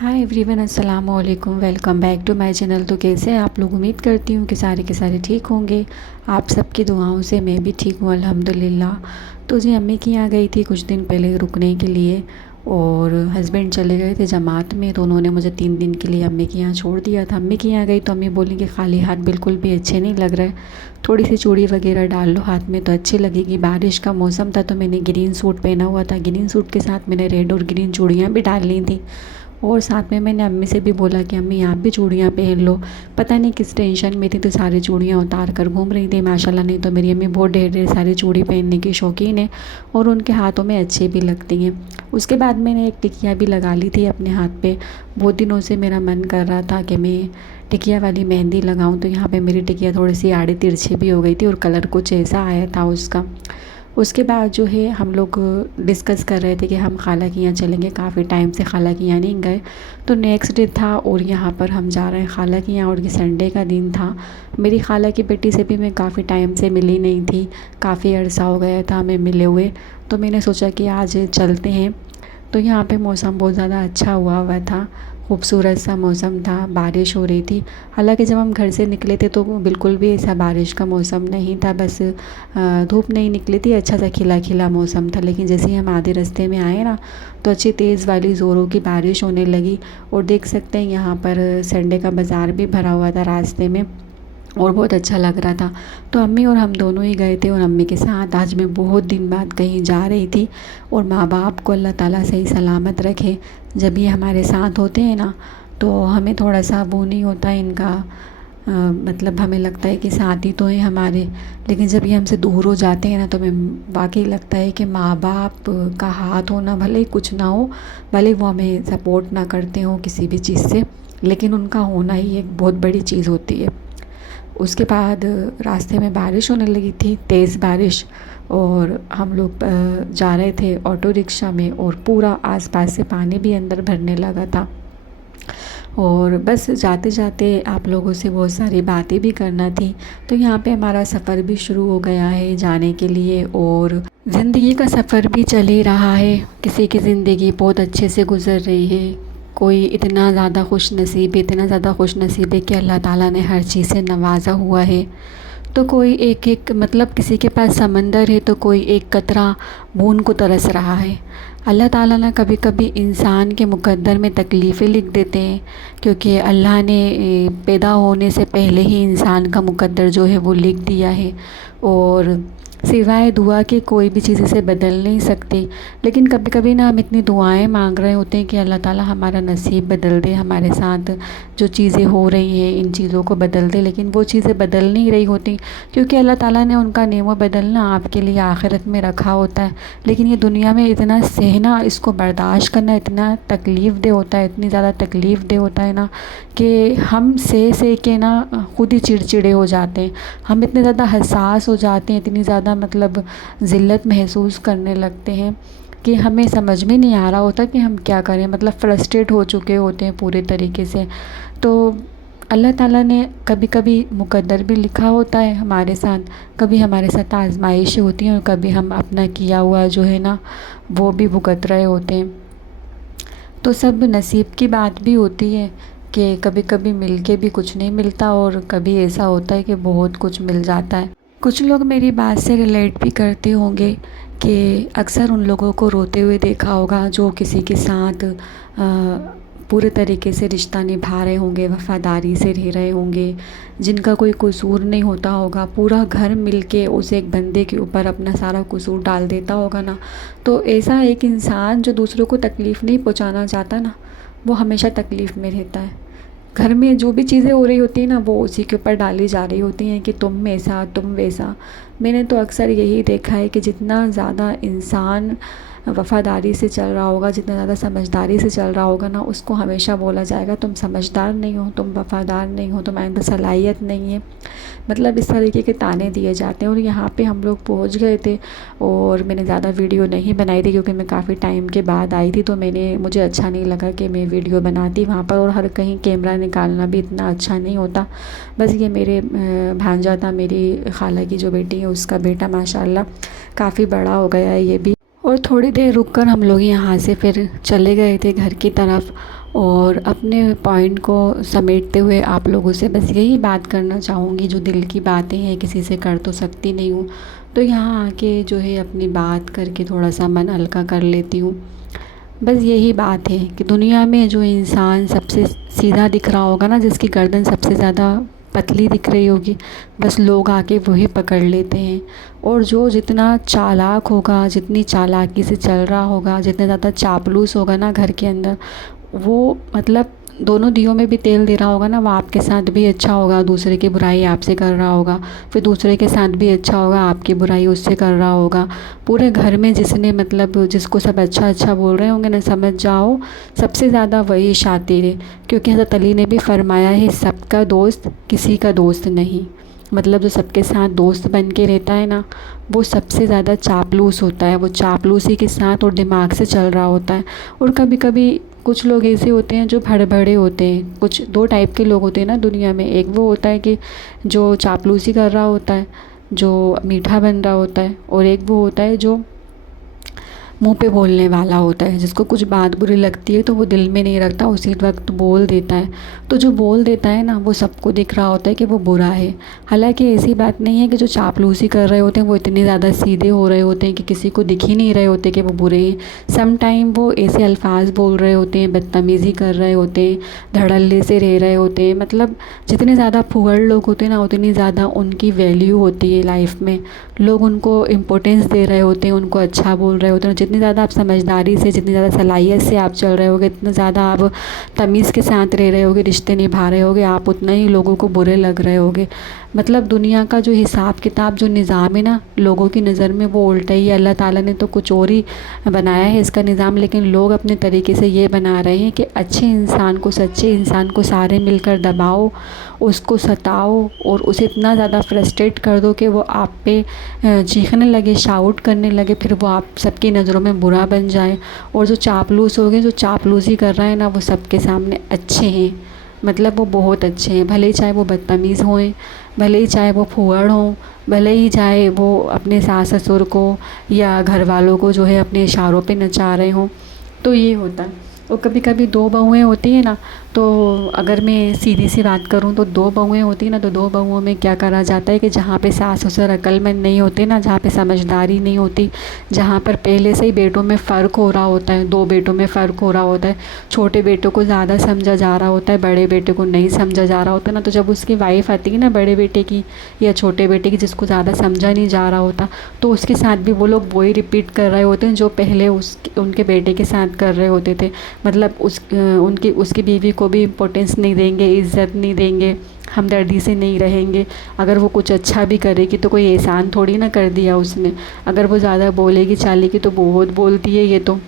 हाय everyone, अस्सलाम वालेकुम। Welcome back to my channel. तो कैसे हैं आप लोग? उम्मीद करती हूँ कि सारे के सारे ठीक होंगे। आप सबकी दुआओं से मैं भी ठीक हूँ अल्हम्दुलिल्लाह। तो जी अम्मी के यहाँ गई थी कुछ दिन पहले रुकने के लिए, और हस्बैंड चले गए थे जमात में, तो उन्होंने मुझे 3 दिन के लिए अम्मी के यहाँ छोड़ दिया था। अम्मी के यहाँ गई तो अम्मी बोली कि खाली हाथ बिल्कुल भी अच्छे नहीं लग रहे, थोड़ी सी चूड़ी वगैरह डाल लो हाथ में तो अच्छी लगेगी। बारिश का मौसम था तो मैंने ग्रीन सूट पहना हुआ था, ग्रीन सूट के साथ मैंने रेड और ग्रीन चूड़ियाँ भी डाल ली थी। और साथ में मैंने अम्मी से भी बोला कि अम्मी आप भी चूड़ियाँ पहन लो। पता नहीं किस टेंशन में थी तो सारी चूड़ियाँ उतार कर घूम रही थी माशाल्लाह। नहीं तो मेरी अम्मी बहुत ढेर ढेर सारी चूड़ी पहनने की शौकीन है और उनके हाथों में अच्छी भी लगती हैं। उसके बाद मैंने एक टिकिया भी लगा ली थी अपने हाथ पे। बहुत दिनों से मेरा मन कर रहा था कि मैं टिकिया वाली मेहंदी लगाऊं, तो यहाँ पे मेरी टिकिया थोड़ी सी आड़ी तिरछी भी हो गई थी और कलर कुछ ऐसा आया था उसका। उसके बाद जो है हम लोग डिस्कस कर रहे थे कि हम खाला के यहाँ चलेंगे, काफ़ी टाइम से खाला के यहाँ नहीं गए। तो नेक्स्ट डे था और यहाँ पर हम जा रहे हैं खाला के यहाँ, और ये संडे का दिन था। मेरी खाला की बेटी से भी मैं काफ़ी टाइम से मिली नहीं थी, काफ़ी अरसा हो गया था हमें मिले हुए। तो मैंने सोचा कि आज चलते हैं। तो यहाँ पे मौसम बहुत ज़्यादा अच्छा हुआ था, खूबसूरत सा मौसम था, बारिश हो रही थी। हालांकि जब हम घर से निकले थे तो बिल्कुल भी ऐसा बारिश का मौसम नहीं था, बस धूप नहीं निकली थी, अच्छा सा खिला खिला मौसम था। लेकिन जैसे ही हम आधे रास्ते में आए ना, तो अच्छी तेज़ वाली ज़ोरों की बारिश होने लगी। और देख सकते हैं यहाँ पर संडे का बाज़ार भी भरा हुआ था रास्ते में, और बहुत अच्छा लग रहा था। तो अम्मी और हम दोनों ही गए थे, और अम्मी के साथ आज मैं बहुत दिन बाद कहीं जा रही थी। और माँ बाप को अल्लाह ताला सही सलामत रखे। जब ये हमारे साथ होते हैं ना, तो हमें थोड़ा सा वो नहीं होता इनका, मतलब हमें लगता है कि साथ ही तो हैं हमारे। लेकिन जब ये हमसे दूर हो जाते हैं ना, तो हमें वाकई लगता है कि माँ बाप का हाथ होना, भले ही कुछ ना हो, भले वो हमें सपोर्ट ना करते हों किसी भी चीज़ से, लेकिन उनका होना ही एक बहुत बड़ी चीज़ होती है। उसके बाद रास्ते में बारिश होने लगी थी, तेज़ बारिश, और हम लोग जा रहे थे ऑटो रिक्शा में, और पूरा आसपास से पानी भी अंदर भरने लगा था। और बस जाते जाते आप लोगों से बहुत सारी बातें भी करना थी। तो यहाँ पे हमारा सफ़र भी शुरू हो गया है जाने के लिए, और ज़िंदगी का सफ़र भी चल ही रहा है। किसी की ज़िंदगी बहुत अच्छे से गुज़र रही है, कोई इतना ज़्यादा खुश नसीब है, इतना ज़्यादा खुश नसीब है कि अल्लाह ताला ने हर चीज़ से नवाजा हुआ है। तो कोई एक एक मतलब किसी के पास समंदर है तो कोई एक कतरा बूंद को तरस रहा है। अल्लाह ताला ना कभी कभी इंसान के मुकद्दर में तकलीफ़ें लिख देते हैं, क्योंकि अल्लाह ने पैदा होने से पहले ही इंसान का मुकद्दर जो है वो लिख दिया है। और सिवाय दुआ के कोई भी चीज़ इसे बदल नहीं सकती। लेकिन कभी कभी ना हम इतनी दुआएं मांग रहे होते हैं कि अल्लाह ताला हमारा नसीब बदल दे, हमारे साथ जो चीज़ें हो रही हैं इन चीज़ों को बदल दे, लेकिन वो चीज़ें बदल नहीं रही होती, क्योंकि अल्लाह ताला ने उनका नेमो बदलना आपके लिए आखिरत में रखा होता है। लेकिन ये दुनिया में इतना सहना, इसको बर्दाश्त करना इतना तकलीफ़ दे होता है, इतनी ज़्यादा तकलीफ़ दे होता है ना, कि हम सह के ना खुद ही चिड़चिड़े हो जाते हैं। हम इतने ज़्यादा हसास हो जाते हैं, इतनी ज़्यादा मतलब ज़िल्लत महसूस करने लगते हैं कि हमें समझ में नहीं आ रहा होता कि हम क्या करें, मतलब फ्रस्ट्रेट हो चुके होते हैं पूरे तरीके से। तो अल्लाह ताला ने कभी कभी मुकद्दर भी लिखा होता है हमारे साथ, कभी हमारे साथ आजमाइशें होती हैं, और कभी हम अपना किया हुआ जो है ना वो भी भुगत रहे होते हैं। तो सब नसीब की बात भी होती है कि कभी कभी मिल के भी कुछ नहीं मिलता, और कभी ऐसा होता है कि बहुत कुछ मिल जाता है। कुछ लोग मेरी बात से रिलेट भी करते होंगे कि अक्सर उन लोगों को रोते हुए देखा होगा जो किसी के साथ पूरे तरीके से रिश्ता निभा रहे होंगे, वफ़ादारी से रह रहे होंगे, जिनका कोई कसूर नहीं होता होगा। पूरा घर मिलके उस एक बंदे के ऊपर अपना सारा कसूर डाल देता होगा ना। तो ऐसा एक इंसान जो दूसरों को तकलीफ़ नहीं पहुंचाना चाहता ना, वो हमेशा तकलीफ़ में रहता है। घर में जो भी चीज़ें हो रही होती हैं ना, वो उसी के ऊपर डाली जा रही होती हैं कि तुम ऐसा तुम वैसा। मैंने तो अक्सर यही देखा है कि जितना ज़्यादा इंसान वफ़ादारी से चल रहा होगा, जितना ज़्यादा समझदारी से चल रहा होगा ना, उसको हमेशा बोला जाएगा तुम समझदार नहीं हो, तुम वफ़ादार नहीं हो, तुम्हारे अंदर सलाहियत नहीं है। मतलब इस तरीके के ताने दिए जाते हैं। और यहाँ पे हम लोग पहुँच गए थे, और मैंने ज़्यादा वीडियो नहीं बनाई थी क्योंकि मैं काफ़ी टाइम के बाद आई थी, तो मुझे अच्छा नहीं लगा कि मैं वीडियो बनाती वहाँ पर, और हर कहीं कैमरा निकालना भी इतना अच्छा नहीं होता। बस ये मेरे भांजा था, मेरी खाला की जो बेटी है उसका बेटा, माशाल्लाह काफ़ी बड़ा हो गया है ये भी, और थोड़ी देर रुककर हम लोग यहाँ से फिर चले गए थे घर की तरफ। और अपने पॉइंट को समेटते हुए आप लोगों से बस यही बात करना चाहूँगी, जो दिल की बातें हैं किसी से कर तो सकती नहीं हूँ, तो यहाँ आके जो है अपनी बात करके थोड़ा सा मन हल्का कर लेती हूँ। बस यही बात है कि दुनिया में जो इंसान सबसे सीधा दिख रहा होगा ना, जिसकी गर्दन सबसे ज़्यादा पतली दिख रही होगी, बस लोग आके वही पकड़ लेते हैं। और जो जितना चालाक होगा, जितनी चालाकी से चल रहा होगा, जितना ज़्यादा चापलूस होगा ना घर के अंदर, वो मतलब दोनों दियों में भी तेल दे रहा होगा ना, वो आपके साथ भी अच्छा होगा, दूसरे की बुराई आपसे कर रहा होगा, फिर दूसरे के साथ भी अच्छा होगा, आपकी बुराई उससे कर रहा होगा। पूरे घर में जिसने मतलब जिसको सब अच्छा अच्छा बोल रहे होंगे ना, समझ जाओ सबसे ज़्यादा वही शातिर है। क्योंकि हज़रत अली ने भी फरमाया है, सबका दोस्त किसी का दोस्त नहीं। मतलब जो सबके साथ दोस्त बन के रहता है ना, वो सबसे ज़्यादा चापलूस होता है, वो चापलूसी के साथ और दिमाग से चल रहा होता है। और कभी कभी कुछ लोग ऐसे होते हैं जो भड़बड़े होते हैं। कुछ दो टाइप के लोग होते हैं ना दुनिया में, एक वो होता है कि जो चापलूसी कर रहा होता है, जो मीठा बन रहा होता है, और एक वो होता है जो मुंह पे बोलने वाला होता है, जिसको कुछ बात बुरी लगती है तो वो दिल में नहीं रखता, उसी वक्त बोल देता है। तो जो बोल देता है ना, वो सबको दिख रहा होता है कि वो बुरा है। हालांकि ऐसी बात नहीं है कि जो चापलूसी कर रहे होते हैं वो इतने ज़्यादा सीधे हो रहे होते हैं कि किसी को दिख ही नहीं रहे होते कि वो बुरे हैं। सम टाइम वो ऐसे अल्फाज बोल रहे होते हैं, बदतमीज़ी कर रहे होते हैं, धड़ल्ले से रह रहे होते हैं। मतलब जितने ज़्यादा फुहड़ लोग होते हैं ना, उतनी ज़्यादा उनकी वैल्यू होती है लाइफ में। लोग उनको इम्पोर्टेंस दे रहे होते हैं, उनको अच्छा बोल रहे होते हैं। जितनी ज़्यादा आप समझदारी से, जितनी ज़्यादा सलाहियत से आप चल रहे होगे, इतना ज़्यादा आप तमीज़ के साथ रह रहे होगे, रिश्ते निभा रहे होगे, आप उतना ही लोगों को बुरे लग रहे होगे। मतलब दुनिया का जो हिसाब किताब, जो निज़ाम है ना, लोगों की नज़र में वो उल्टा ही है। अल्लाह ताला ने तो कुछ और ही बनाया है इसका निज़ाम, लेकिन लोग अपने तरीके से ये बना रहे हैं कि अच्छे इंसान को, सच्चे इंसान को सारे मिलकर दबाओ, उसको सताओ और उसे इतना ज़्यादा फ्रस्ट्रेट कर दो कि वो आप पे चीखने लगे, शाउट करने लगे, फिर वो आप सबकी नज़रों में बुरा बन जाए। और जो चापलूस हो गए, जो चापलूसी कर रहे हैं ना, वो सबके सामने अच्छे हैं। मतलब वो बहुत अच्छे हैं, भले ही चाहे वो बदतमीज़ हों, भले ही चाहे वो फूहड़ हों, भले ही चाहे वो अपने सास ससुर को या घर वालों को जो है अपने इशारों पे नचा रहे हों। तो ये होता है। और कभी कभी दो बहुएँ होती हैं ना, तो अगर मैं सीधी सी बात करूँ तो दो बहुएँ होती हैं ना, तो दो बहुओं में क्या करा जाता है कि जहाँ पे सास ससुर अक्लमंद नहीं होते ना, जहाँ पे समझदारी नहीं होती, जहाँ पर पहले से ही बेटों में फ़र्क हो रहा होता है, दो बेटों में फ़र्क हो रहा होता है, छोटे बेटों को ज़्यादा समझा जा रहा होता है, बड़े बेटे को नहीं समझा जा रहा होता ना, तो जब उसकी वाइफ़ आती है ना बड़े बेटे की या छोटे बेटे की, जिसको ज़्यादा समझा नहीं जा रहा होता, तो उसके साथ भी वो लोग वही रिपीट कर रहे होते हैं जो पहले उनके बेटे के साथ कर रहे होते थे। मतलब उसकी बीवी को भी इम्पोर्टेंस नहीं देंगे, इज़्ज़त नहीं देंगे, हमदर्दी से नहीं रहेंगे। अगर वो कुछ अच्छा भी करेगी तो कोई एहसान थोड़ी ना कर दिया उसने। अगर वो ज़्यादा बोलेगी चालेगी तो बहुत बोलती है, ये तो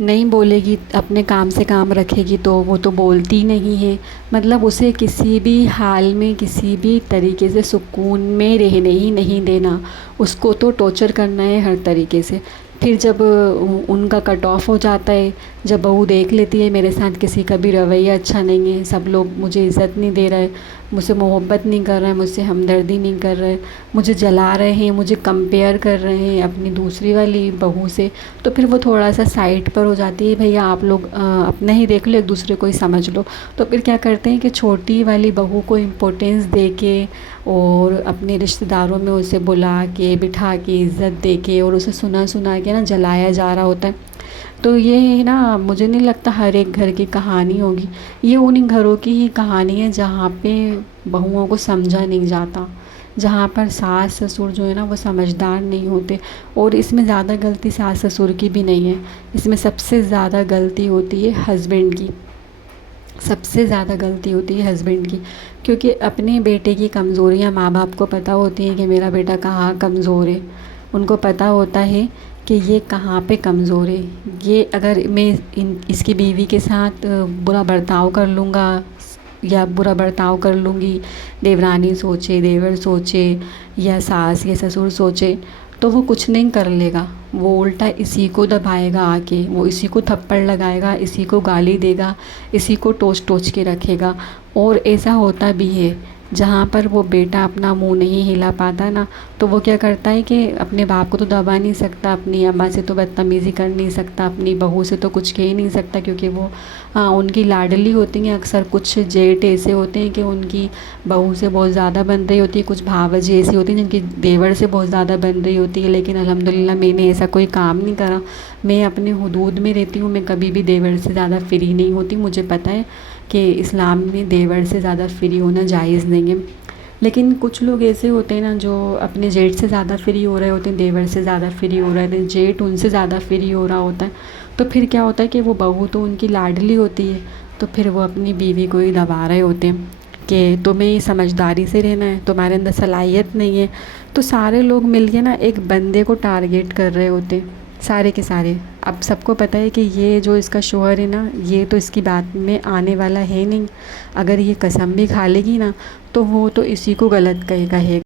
नहीं बोलेगी, अपने काम से काम रखेगी तो वो तो बोलती नहीं है। मतलब उसे किसी भी हाल में, किसी भी तरीके से सुकून में रहने ही नहीं देना, उसको तो टॉर्चर करना है हर तरीके से। फिर जब उनका कट ऑफ हो जाता है, जब बहू देख लेती है मेरे साथ किसी का भी रवैया अच्छा नहीं है, सब लोग मुझे इज़्ज़त नहीं दे रहे, मुझसे मोहब्बत नहीं कर रहे हैं, मुझसे हमदर्दी नहीं कर रहे, मुझे जला रहे हैं, मुझे कंपेयर कर रहे हैं अपनी दूसरी वाली बहू से, तो फिर वो थोड़ा सा साइड पर हो जाती है। भैया आप लोग अपना ही देख लो, एक दूसरे को ही समझ लो। तो फिर क्या करते हैं कि छोटी वाली बहू को इम्पोर्टेंस दे के और अपने रिश्तेदारों में उसे बुला के बिठा के इज़्ज़त दे के और उसे सुना सुना के ना जलाया जा रहा होता है। तो ये ना मुझे नहीं लगता हर एक घर की कहानी होगी, ये उन्हीं घरों की ही कहानी है जहाँ पे बहुओं को समझा नहीं जाता, जहाँ पर सास ससुर जो है ना वो समझदार नहीं होते। और इसमें ज़्यादा गलती सास ससुर की भी नहीं है, इसमें सबसे ज़्यादा गलती होती है हस्बैंड की, सबसे ज़्यादा गलती होती है हस्बैंड की। क्योंकि अपने बेटे की कमज़ोरियाँ माँ बाप को पता होती हैं कि मेरा बेटा कहाँ कमज़ोर है, उनको पता होता है कि ये कहाँ पे कमज़ोर है। ये अगर मैं इसकी बीवी के साथ बुरा बर्ताव कर लूँगा या बुरा बर्ताव कर लूँगी, देवरानी सोचे, देवर सोचे या सास या ससुर सोचे, तो वो कुछ नहीं कर लेगा, वो उल्टा इसी को दबाएगा आके, वो इसी को थप्पड़ लगाएगा, इसी को गाली देगा, इसी को टोच टोच के रखेगा। और ऐसा होता भी है जहाँ पर वो बेटा अपना मुंह नहीं हिला पाता ना, तो वो क्या करता है कि अपने बाप को तो दबा नहीं सकता, अपनी अम्मा से तो बदतमीज़ी कर नहीं सकता, अपनी बहू से तो कुछ कह नहीं सकता, क्योंकि वो उनकी लाडली होती हैं। अक्सर कुछ जेठ ऐसे होते हैं कि उनकी बहू से बहुत ज़्यादा बन रही होती है, कुछ भावजी ऐसी होती हैं जिनकी देवर से बहुत ज़्यादा बन रही होती है। लेकिन अल्हम्दुलिल्लाह मैंने ऐसा कोई काम नहीं करा, मैं अपने हुदूद में रहती हूँ, मैं कभी भी देवर से ज़्यादा फ्री नहीं होती। मुझे पता है कि इस्लाम में देवर से ज़्यादा फ्री होना जायज़ नहीं है। लेकिन कुछ लोग ऐसे होते हैं ना जो अपने जेठ से ज़्यादा फ्री हो रहे होते हैं, देवर से ज़्यादा फ्री हो रहे हैं, जेठ उनसे ज़्यादा फ्री हो रहा होता है। तो फिर क्या होता है कि वो बहू तो उनकी लाडली होती है, तो फिर वो अपनी बीवी को ही दबा रहे होते हैं कि तुम्हें समझदारी से रहना है, तुम्हारे अंदर सलाहियत नहीं है। तो सारे लोग मिलके ना एक बंदे को टारगेट कर रहे होते हैं, सारे के सारे। अब सबको पता है कि ये जो इसका शौहर है ना, ये तो इसकी बात में आने वाला है नहीं। अगर ये कसम भी खा लेगी ना, तो वो तो इसी को गलत कहेगा है।